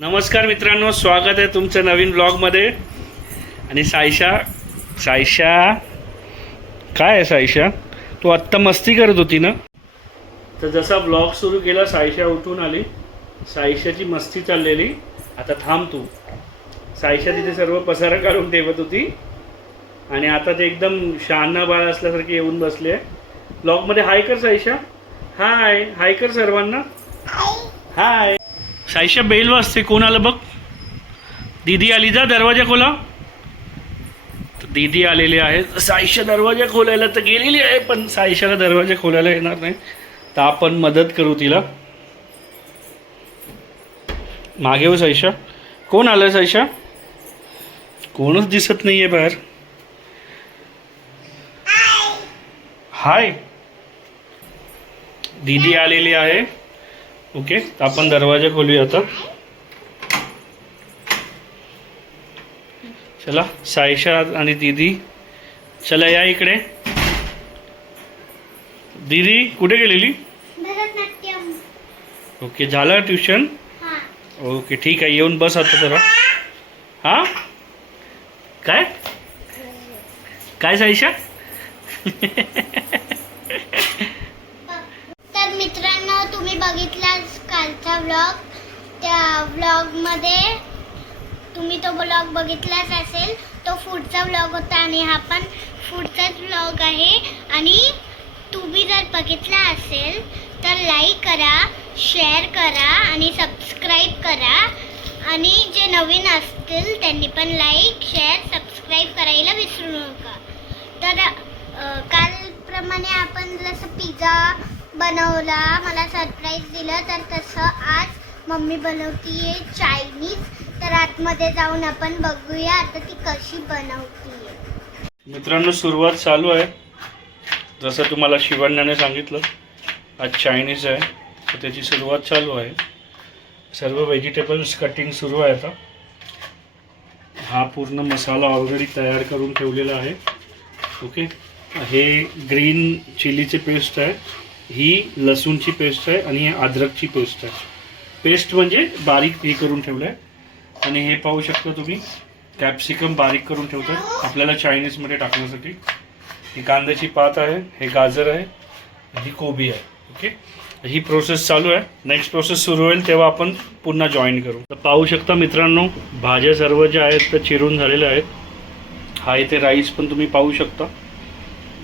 नमस्कार मित्रांनो स्वागत आहे तुमचं नवीन ब्लॉगमध्ये आणि सायशा सायशा काय आहे सायशा? तू आत्ता मस्ती करत होती ना? तर जसा ब्लॉग सुरू केला सायशा उठून आली. सायशाची मस्ती चाललेली. आता थांब तू. सायशा तिथे सर्व पसारा काढून ठेवत होती. आणि आता ते एकदम शहाणा बाळ असल्यासारखी येऊन बसले. आहे ब्लॉगमध्ये हाय कर सायशा. हाय हाय कर सर्वांना. हाय. साईशा बेल वाजते कोण आलं बघ? दीदी आली जा दरवाजा खोला. तर दीदी आलेली आहे. साईशा दरवाजा खोलायला तर गेलेली आहे पण साईशाला दरवाजा खोलायला येणार नाही. तर आपण मदत करू तिला. मागे हो साईशा. कोण आलं साईशा? कोणच दिसत नाही आहे बाहेर. हाय. दीदी आलेली आहे. ओके तर आपण दरवाजा खोलूया आता. चला सायशा आणि दीदी. चला या इकडे. दीदी कुठे गेलेली? ओके झालं ट्युशन? ओके ठीक आहे येऊन बस आता जरा. हां? काय? काय सायशा तर मित्रांनो तुम्ही बघितलाच कालचा ब्लॉग त्या ब्लॉगमध्ये तुम्ही तो ब्लॉग बघितलाच असेल. तो फूडचा ब्लॉग होता आणि हा पण फूडचाच ब्लॉग आहे. आणि तुम्ही जर बघितला असेल तर लाईक करा शेअर करा आणि सबस्क्राईब करा. आणि जे नवीन असतील त्यांनी पण लाईक शेअर सबस्क्राईब करायला विसरू नका. तर कालप्रमाणे आपण जसं पिझ्झा बनवला मला सरप्राईज दिलं. तर तसं आज मम्मी बनवतीये चायनीज तर आतमध्ये जाऊन आपण बघूया आता ती कशी बनवतीये. मित्रांनो सुरुवात चालू आहे. जसं तुम्हाला शिवण्याने सांगितलं आज चायनीज आहे. तर त्याची सुरुवात चालू आहे. सर्व व्हेजिटेबल्स कटिंग सुरू आहे आता. हा पूर्ण मसाला ऑलरेडी तयार करून ठेवलेला आहे. ओके हे ग्रीन चिलीचे पेस्ट आहे. ही लसूणची पेस्ट आहे आणि हे अद्रकची पेस्ट आहे. पेस्ट म्हणजे बारीक हे करून ठेवलं आहे आणि हे पाहू शकता तुम्ही कॅप्सिकम बारीक करून ठेवतात. आपल्याला चायनीजमध्ये टाकण्यासाठी. ही कांद्याची पात आहे हे गाजर आहे ही कोबी आहे. ओके ही प्रोसेस चालू आहे. नेक्स्ट प्रोसेस सुरू होईल तेव्हा आपण पुन्हा जॉईन करू. तर पाहू शकता मित्रांनो भाज्या सर्व ज्या आहेत त्या चिरून झालेल्या आहेत. हा इथे राईस पण तुम्ही पाहू शकता.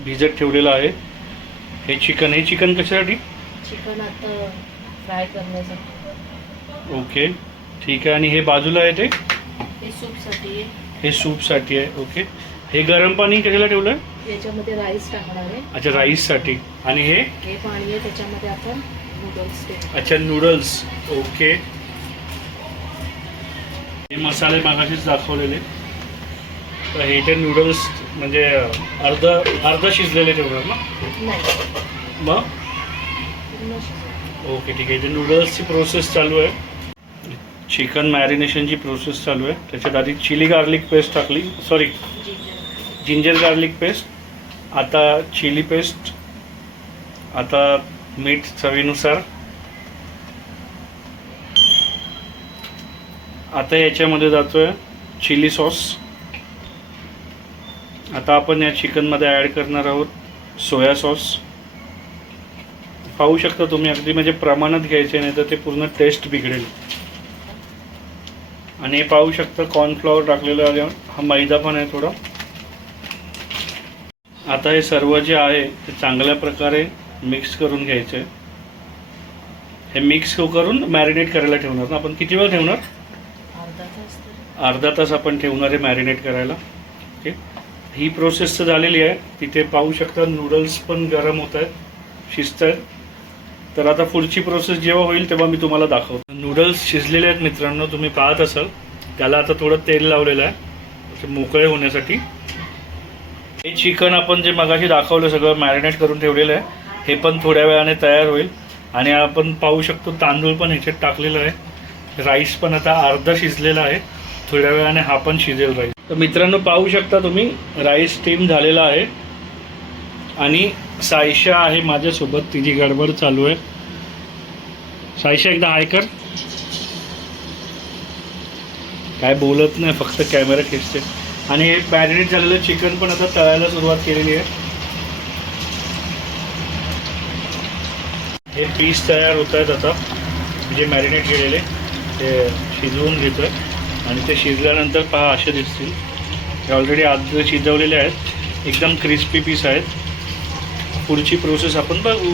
भिजत ठेवलेला आहे. हे चिकन हे चिकन कशासाठी? चिकन आता फ्राय करण्यासाठी ओके ठीक आहे. आणि हे बाजूला आहे ते? हे सूपसाठी आहे. हे सूपसाठी आहे ओके. हे गरम पाणी कशाला ठेवलं आहे याच्यामध्ये राईस टाकणार आहे. अच्छा राईससाठी. आणि हे? हे पाणी आहे त्याच्यामध्ये आपण नूडल्स अच्छा नूडल्स ओके. हे मसाले मागाशीच दाखवलेले. तर हे ते नूडल्स म्हणजे अर्ध अर्ध शिजलेले ठेवणार ना नाही. मग. ओके ठीक आहे. इथे नूडल्सची प्रोसेस चालू आहे. चिकन मॅरिनेशनची प्रोसेस चालू आहे. त्याच्यात आधी चिली गार्लिक पेस्ट टाकली. सॉरी जिंजर गार्लिक पेस्ट आता चिली पेस्ट आता मीठ चवीनुसार. आता याच्यामध्ये जातोय चिली सॉस आता आपण या चिकनमध्ये ॲड करणार आहोत सोया सॉस. पाहू शकता तुम्ही अगदी म्हणजे प्रमाणात घ्यायचे नाही तर ते पूर्ण टेस्ट बिघडेल. आणि हे पाहू शकता कॉर्नफ्लॉवर टाकलेलं आहे. हा मैदा पण आहे थोडा. आता हे सर्व जे आहे ते चांगल्या प्रकारे मिक्स करून घ्यायचे. हे मिक्स करून मॅरिनेट करायला ठेवणार ना आपण? किती वेळ ठेवणार? अर्धा तास तरी. अर्धा तास आपण ठेवणार आहे मॅरिनेट करायला. ओके ही प्रोसेस तर झालेली आहे. तिथे पाहू शकता नूडल्स पण गरम होत आहेत. शिजत आहेत तर आता पुढची प्रोसेस जेव्हा होईल तेव्हा मी तुम्हाला दाखवतो. नूडल्स शिजलेले आहेत मित्रांनो तुम्ही पाहत असाल. त्याला आता थोडं तेल लावलेलं आहे. ते मोकळे होण्यासाठी. हे चिकन आपण जे मगाशी दाखवलं सगळं मॅरिनेट करून ठेवलेलं आहे हे पण थोड्या वेळाने तयार होईल. आणि आपण पाहू शकतो तांदूळ पण ह्याच्यात टाकलेलं आहे. राईस पण आता अर्धा शिजलेला आहे. थोड्या वेळाने हा पण शिजेल राईस तर मित्रांनो पाहू शकता तुम्ही राईस स्टीम झालेला आहे. आणि सायशा आहे माझ्यासोबत तिची गडबड चालू आहे. सायशा एकदा हाय कर. काय बोलत नाही फक्त कॅमेरा खेचते आणि हे मॅरिनेट झालेलं चिकन पण आता तळायला सुरुवात केलेली आहे. हे पीस तयार होत आहेत आता. जे मॅरिनेट केलेले ते शिजवून घेतो आहे आणि ते शिजल्यानंतर पहा असे दिसतील. हे ऑलरेडी आत शिजवलेले आहेत एकदम क्रिस्पी पीस आहेत. पुढची प्रोसेस आपण बघू.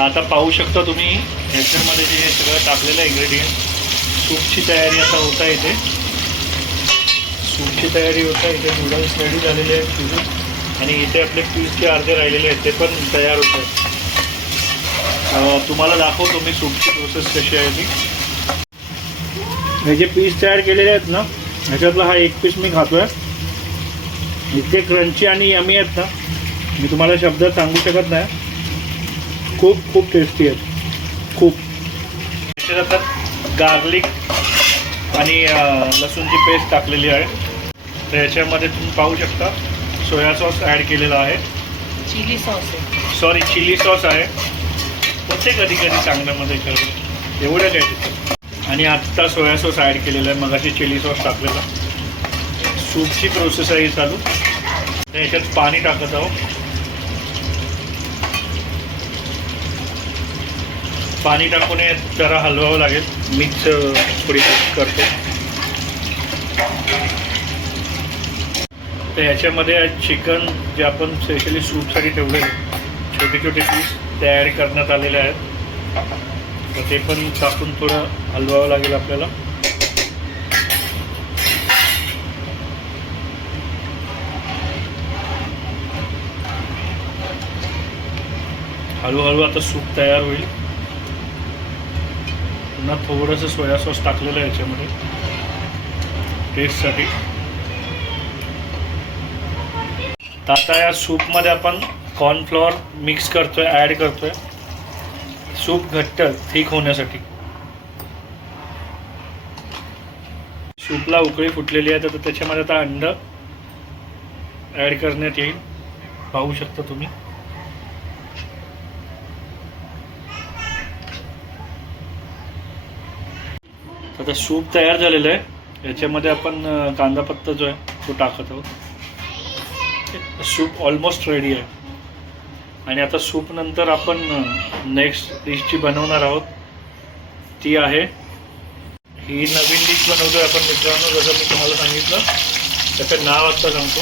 आता पाहू शकता तुम्ही ह्याच्यामध्ये जे सगळं टाकलेलं इन्ग्रेडियंट सूपची तयारी आता होता इथे. सूपची तयारी होता इथे नूडल्स रेडी झालेले आहेत शिजून आणि इथे आपले पीस जे अर्धे राहिलेले आहेत ते पण तयार होत आहेत. तुम्हाला दाखवतो मी सूपची प्रोसेस कशी आहे ती. हे जे पीस तयार केलेले आहेत ना ह्याच्यातला हा एक पीस मी खातोय इतके क्रंची आणि यमी आहेत ना मी तुम्हाला शब्दात सांगू शकत नाही. खूप खूप टेस्टी आहेत. खूप. आता गार्लिक आणि लसूणची पेस्ट टाकलेली आहे. तर याच्यामध्ये तुम्ही पाहू शकता सोया सॉस ॲड केलेला आहे. चिली सॉस आहे. सॉरी चिली सॉस आहे. होते कधी कधी चांगल्यामध्ये करतो एवढं काय? तिथं आणि आत्ता सोया सॉस ॲड केलेला आहे. मगाशी चिली सॉस टाकलेला. सूपची प्रोसेस आहे चालू. तर याच्यात पाणी टाकत आहोत. पाणी टाकून जरा हलवावं लागेल. मिक्स थोडी करतो. तर ह्याच्यामध्ये चिकन जे आपण स्पेशली सूपसाठी ठेवलेले छोटे छोटे पीस तयार करण्यात आलेले आहेत. तर ते पण टाकून थोडं हलवावं लागेल आपल्याला. हळूहळू आता सूप तयार होईल. पुन्हा थोडंसं सोया सॉस टाकलेलं आहे याच्यामध्ये. टेस्टसाठी तर आता या सूपमध्ये आपण कॉर्नफ्लॉवर मिक्स करतोय ॲड करतोय. सूप घट्ट थिक होण्यासाठी. सूपला उकळी फुटलेली आहे तर त्याच्यामध्ये आता अंड ॲड करण्यात येईल. पाहू शकता तुम्ही. आता सूप तयार झालेलं आहे. याच्यामध्ये आपण कांदा पत्ता जो आहे तो टाकत आहोत. सूप ऑलमोस्ट रेडी आहे. आणि आता सूप नंतर आपण नेक्स्ट डिश जी बनवणार आहोत ती आहे. ही नवीन डिश बनवतोय आपण मित्रांनो जसं मी तुम्हाला सांगितलं त्याचं नाव आत्ता सांगतो.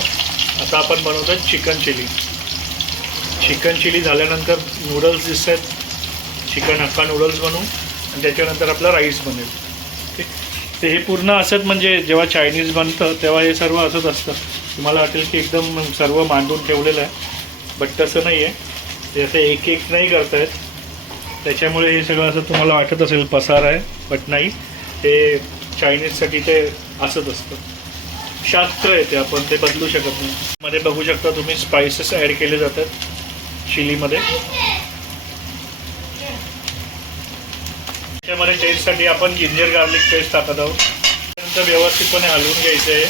आता आपण बनवतो चिकन चिली. चिकन चिली झाल्यानंतर नूडल्स दिसत आहेत चिकन हक्का नूडल्स बनवू आणि त्याच्यानंतर आपला राईस बनेल. ठीक? ते हे पूर्ण असंच म्हणजे जेव्हा चायनीज बनतं तेव्हा हे सर्व असंच असतं. तुम्हाला वाटेल की एकदम सर्व मांडून ठेवलेलं आहे बट तसं नाही आहे ते असं एक एक नाही करतायत. त्याच्यामुळे हे सगळं असं तुम्हाला वाटत असेल पसार आहे. बट नाही ते चायनीजसाठी ते असंच असतं. शास्त्र आहे ते आपण ते बदलू शकत नाही. मध्ये बघू शकता तुम्ही स्पायसेस ॲड केले जातात चिलीमध्ये. त्याच्यामध्ये टेस्टसाठी आपण जिंजर गार्लिक पेस्ट टाकत आहोत. त्यानंतर व्यवस्थितपणे हलवून घ्यायचं आहे.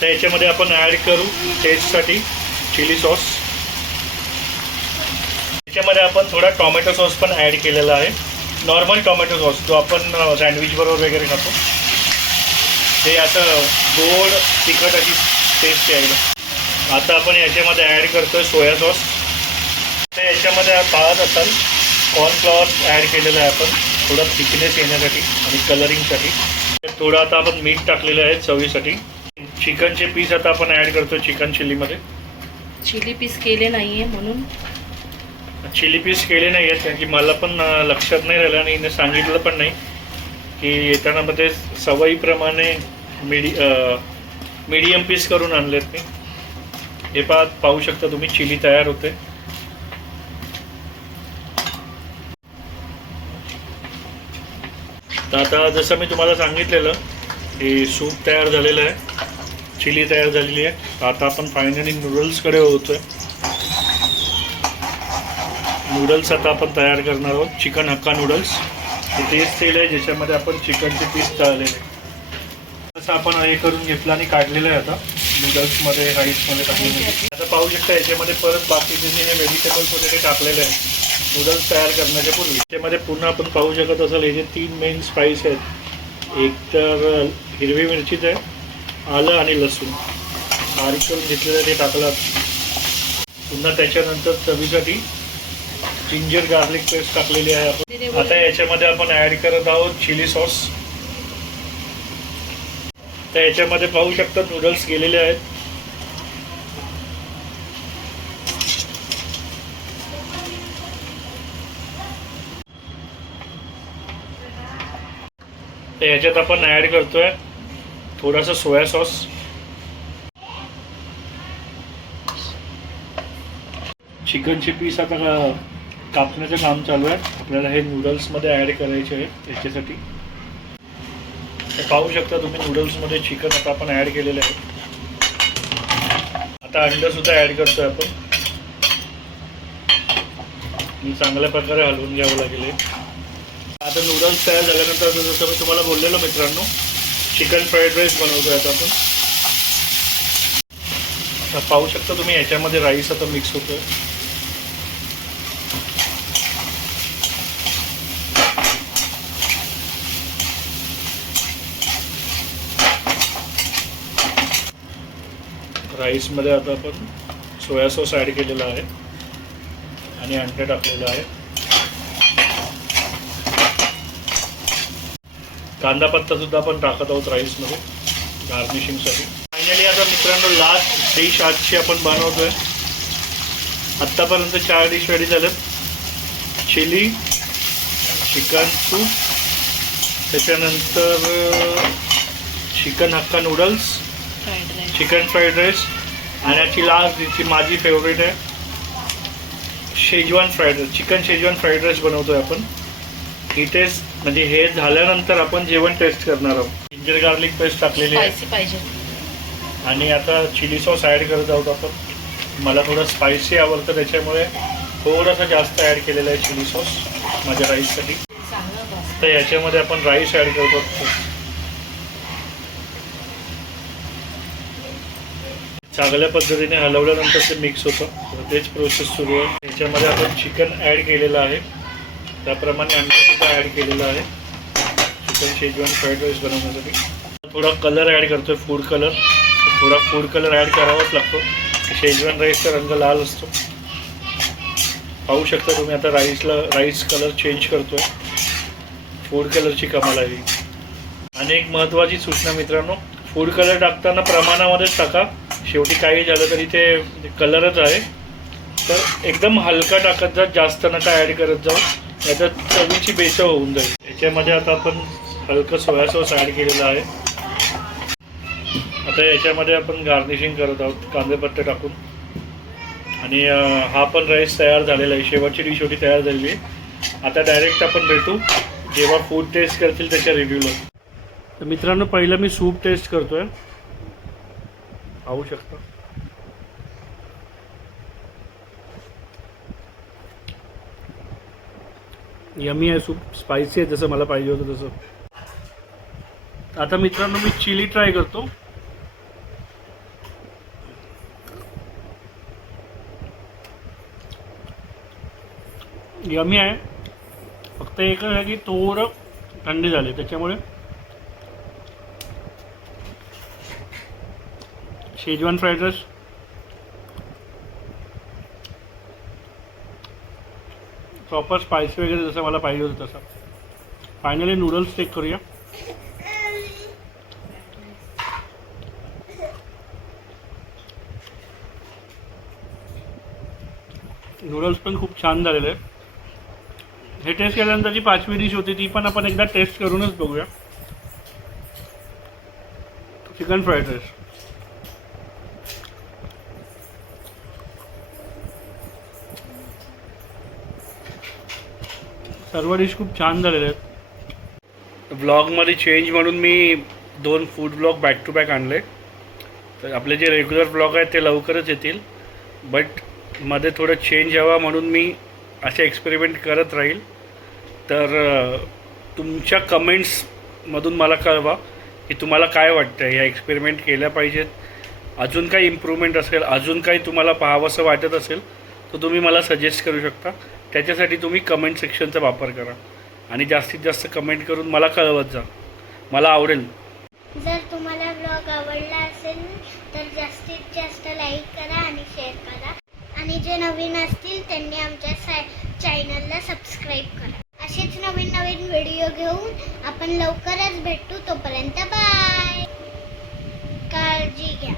तर याच्यामध्ये आपण ॲड करू टेस्टसाठी चिली सॉस याच्यामध्ये आपण थोडा टॉमॅटो सॉस पण ॲड केलेला आहे. नॉर्मल टॉमॅटो सॉस जो आपण सँडविच बरोबर वगैरे खातो. ते असं गोड तिखट अशी टेस्ट आहे आता आपण याच्यामध्ये ॲड करतो सोया सॉस. ते याच्यामध्ये पाहत असाल कॉर्नफ्लॉवर ॲड केलेलं आहे आपण. थोडं थिकनेस येण्यासाठी आणि कलरिंगसाठी थोडं आता आपण मीठ टाकलेलं आहे चवीसाठी. चिकनचे पीस आता आपण ॲड करतो चिकन चिलीमध्ये. चिली पीस केले नाही आहे म्हणून. चिली पीस केले नाही आहेत कारण की मला पण लक्षात नाही राहिलं आणि हिने सांगितलं पण नाही की येताना मध्ये सवयीप्रमाणे मिडी मीडियम पीस करून आणलेत मी. हे पाहत पाहू शकता तुम्ही चिली तयार होते. तर आता जसं मी तुम्हाला सांगितलेलं की सूप तयार झालेलं आहे. चिली तयार झालेली आहे. आता आपण फायनली नूडल्सकडे होतोय. नूडल्स आता आपण तयार करणार आहोत. चिकन हक्का नूडल्स हे तेच तेल आहे ज्याच्यामध्ये आपण चिकनचे पीस तळलेले तसं आपण हे करून घेतलं आणि काढलेलं आहे आता. नूडल्समध्ये राईसमध्ये टाकलेलं आता पाहू शकता याच्यामध्ये परत बाकीचे जे व्हेजिटेबल्स वगैरे टाकलेले आहेत. नूडल्स तयार करण्याच्या पूर्वी. याच्यामध्ये पुन्हा आपण पाहू शकत असाल हे जे तीन मेन स्पाईस आहेत. एक तर हिरवी मिरचीच आहे आलं आणि लसूण. बारीक करून घेतलेलं ते टाकलं. पुन्हा त्याच्यानंतर चवीसाठी जिंजर गार्लिक पेस्ट टाकलेली आहे आपण. आता याच्यामध्ये आपण ॲड करत आहोत चिली सॉस तर याच्यामध्ये पाहू शकता नूडल्स गेलेले आहेत. तर याच्यात आपण ॲड करतोय थोडासा सोया सॉस चिकनचे पीस आता कापण्याचं काम चालू आहे. आपल्याला हे नूडल्समध्ये ॲड करायचे आहे याच्यासाठी. पाहू शकता तुम्ही नूडल्समध्ये चिकन आता आपण ॲड केलेलं आहे. आता अंडंसुद्धा ॲड करतोय आपण. चांगल्या प्रकारे हलवून घ्यावं लागेल आता नूडल्स तयार झाल्यानंतर जसं मी तुम्हाला बोललेलो मित्रांनो चिकन फ्राईड राईस बनवतोय आता आपण. आता पाहू शकता तुम्ही याच्यामध्ये राईस आता मिक्स होतो आहे राईसमध्ये आता आपण सोया सॉस ॲड केलेला आहे आणि अंडे टाकलेलं आहे कांदा पत्तासुद्धा आपण टाकत आहोत राईसमध्ये गार्निशिंगसाठी. फायनली आता मित्रांनो लास्ट डिश आजची आपण बनवतोय. आत्तापर्यंत चार डिश रेडी झाल्यात चिली चिकन सूप त्याच्यानंतर chicken hakka noodles chicken fried rice आणि याची लास्ट जी माझी फेवरेट आहे schezwan fried rice chicken schezwan fried rice बनवतोय आपण. ही टेस्ट म्हणजे हे झाल्यानंतर आपण जेवण टेस्ट करणार आहोत. जिंजर गार्लिक पेस्ट टाकलेली आहे. पाहिजे. आणि आता चिली सॉस ॲड करत आहोत आपण. मला थोडं स्पायसी आवडतं त्याच्यामुळे थोडासा जास्त ॲड केलेला आहे चिली सॉस माझ्या राईससाठी तर याच्यामध्ये आपण राईस ॲड करतो चांगल्या पद्धतीने हलवल्यानंतर ते मिक्स होतं. तेच प्रोसेस सुरू आहे. याच्यामध्ये आपण चिकन ॲड केलेलं आहे. त्याप्रमाणे अंडा ॲड केलेलं आहे. चिकन शेजवान फ्राईड राईस बनवण्यासाठी. थोडा कलर ॲड करतो फूड कलर थोडा फूड कलर ॲड करावाच लागतो. शेजवान राईसचा रंग लाल असतो. पाहू शकता तुम्ही आता राईसला राईस कलर चेंज करतोय. फूड कलरची कमाल आहे आणि एक महत्त्वाची सूचना मित्रांनो फूड कलर टाकताना प्रमाणामध्येच टाका. शेवटी काही झालं तरी ते कलरच आहे. तर एकदम हलका टाकत जा जास्त नका ॲड करत जाऊ. याच्यात चवीची बेचव होऊन जाईल. याच्यामध्ये आता आपण हलकं सोया सॉस ॲड केलेलं आहे. आता याच्यामध्ये आपण गार्निशिंग करत आहोत कांदेपत्ते टाकून. आणि हा पण राईस तयार झालेला आहे. शेवटची डिश होती तयार झालेली आहे. आता डायरेक्ट आपण भेटू. जेव्हा फूड टेस्ट करतील त्याच्या रिव्ह्यूला तर मित्रांनो पहिलं मी सूप टेस्ट करतोय. पाहू शकता. यमी आहे सूप स्पायसी आहे जसं मला पाहिजे होतं तसं. आता मित्रांनो मी चिली ट्राय करतो. यमी आहे. फक्त एकच आहे की थोडं थंडी झाली त्याच्यामुळे schezwan fried rice proper spicy वगैरे जसं मला पाहिजे होतं तसं. फायनली नूडल्स चेक करूया. नूडल्स पण खूप छान झालेले हे टेस्ट केल्यानंतर जी पाचवी डिश होती ती पण आपण एकदा टेस्ट करूनच बघूया. चिकन फ्राईड राईस सर्व डिश खूप छान झालेले आहेत. ब्लॉगमध्ये चेंज म्हणून मी दोन food blog back to back आणले. तर आपले जे रेग्युलर ब्लॉग आहेत ते लवकरच येतील. बटमध्ये थोडं चेंज हवा म्हणून मी असे एक्सपेरिमेंट करत राहील. तर तुमच्या कमेंट्समधून मला कळवा की तुम्हाला काय वाटतं ह्या एक्सपेरिमेंट केल्या पाहिजेत. अजून काही इम्प्रूव्हमेंट असेल अजून काही तुम्हाला पाहावंसं वाटत असेल तर तुम्ही मला सजेस्ट करू शकता. त्याच्यासाठी तुम्ही कमेंट सेक्शनचा वापर करा. आणि जास्तीत जास्त कमेंट करून मला कळवत जा. मला आवडेल. जर तुम्हाला ब्लॉग आवडला असेल तर जास्तीत जास्त लाईक करा आणि शेअर करा. आणि जे नवीन असतील त्यांनी आमच्या सा चॅनलला सबस्क्राईब करा. असेच नवीन नवीन व्हिडिओ घेऊन आपण लवकरच भेटू. तोपर्यंत बाय काळजी घ्या.